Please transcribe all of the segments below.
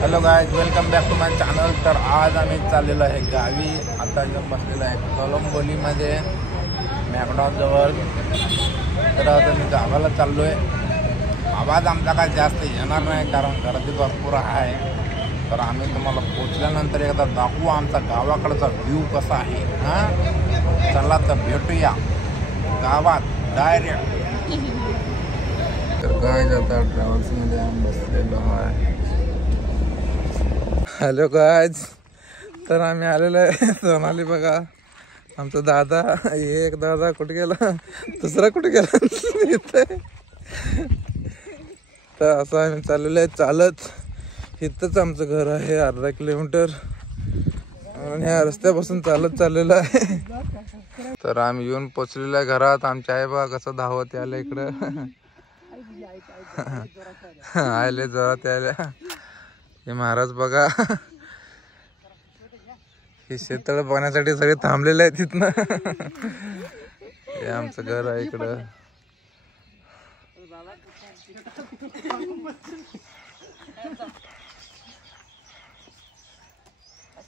Hello guys, welcome back to my channel. तर आज आम्ही चाललेलो आहे गावी। आता येऊन बसलेलो आहे कळंबोलीमध्ये मॅकडॉनल्ड जवळ। तर आता मी गावाला चाललो आहे। आवाज आमचा काय जास्त येणार नाही कारण गर्दी भरपूर आहे। तर आम्ही तुम्हाला पोचल्यानंतर एकदा दाखवू आमचा गावाकडचा व्ह्यू कसा आहे। हां, चला तर भेटूया गावात डायरेक्ट। तर गाइस आता ट्रॅव्हल्समध्ये आम्ही बसलेलो आहे। हॅलो गाइस, तर आम्ही आलेलो आहे सोनाली। बघा आमचा दादा, एक दादा कुठे गेला, दुसरा कुठे गेला इथे। तर असं आम्ही चाललेलो आहे चालत। इथंच आमचं घर आहे, अर्धा किलोमीटर, आणि ह्या रस्त्यापासून चालत चाललेलं आहे। तर आम्ही येऊन पोचलेलो आहे घरात। आमच्या आई बा कसं धावत आलं इकडं। आले जोरात आल्या। हे महाराज बघा, हे शेततळ बघण्यासाठी सगळे थांबलेले आहेत तिथनं। हे आमचं घर आहे इकडं।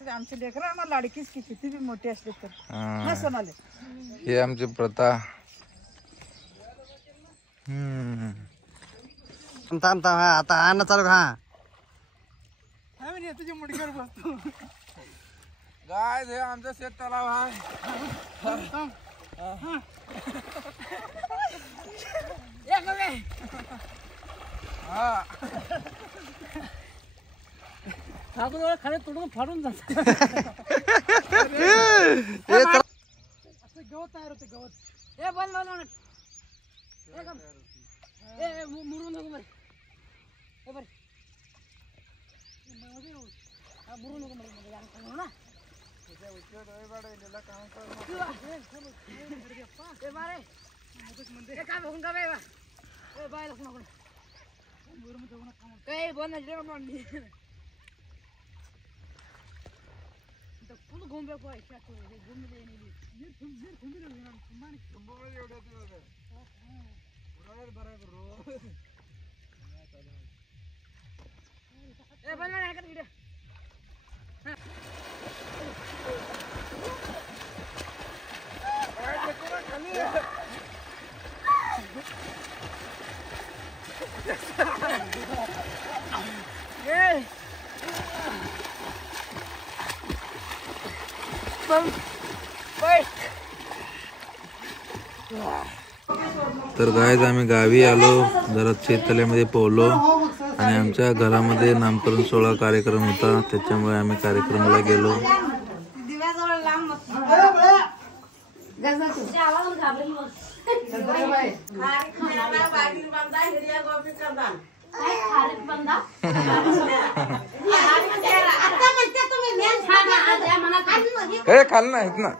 आमचे लेकरं आम्हाला लाडकीच की किती बी मोठे असले तर। हे आमची प्रथा। आता आणणं चालू का? तुझ्या मुडक्यावर बसतो। गाइस, हे आमचं शेत तलाव आहे। खाली तोडून फाडून जात गवत तयार होते गवत। ए बंद बंद मुरून नको बरं। ए बरं मुरून नको बरं ना। काय बघून का बाय बाय नको काही बोल फुल घुमबे तर गाइस, आम्ही गावी आलो, जरा शेततळ्यामध्ये पोहलो, आणि आमच्या घरामध्ये नामकरण सोहळा कार्यक्रम होता, त्याच्यामुळे आम्ही कार्यक्रमाला गेलो। हे खाल ना इतना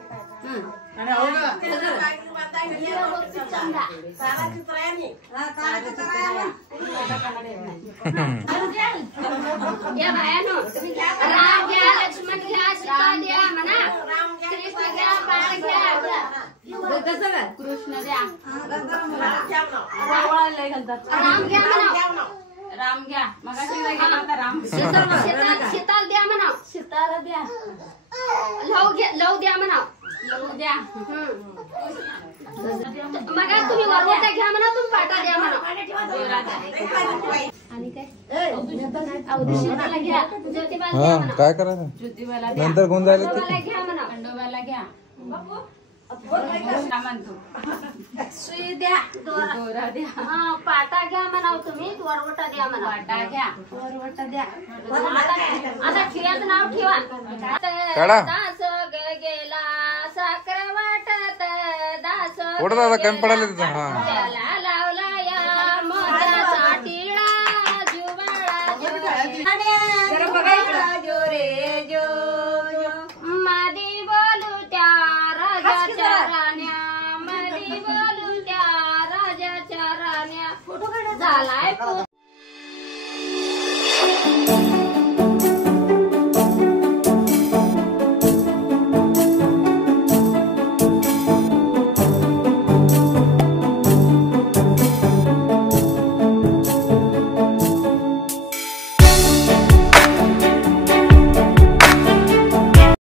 कृष्ण द्या, राम घ्या, मग शीताल द्या म्हणा, शीताला द्या, लव द्या म्हणा, लव द्या। मग तुम्ही वरवटा घ्या म्हणा, तुम्ही पाटा द्या म्हणा। आणि काय घ्या, ज्योतिबाला घ्या, काय करायचं ज्योतिबाला नंतर कोण जायला घ्या म्हणा, खंडोबाला घ्या, सुई द्या, दोरा द्या, पाटा घ्या म्हणा, तुम्ही वरवटा द्या म्हणा, पाटा घ्या, वरवटा द्या। आता ठियाचं नाव ठेवा। दास गेला साखर वाटत, दास पुढे दादा कमी पडायला तिथं।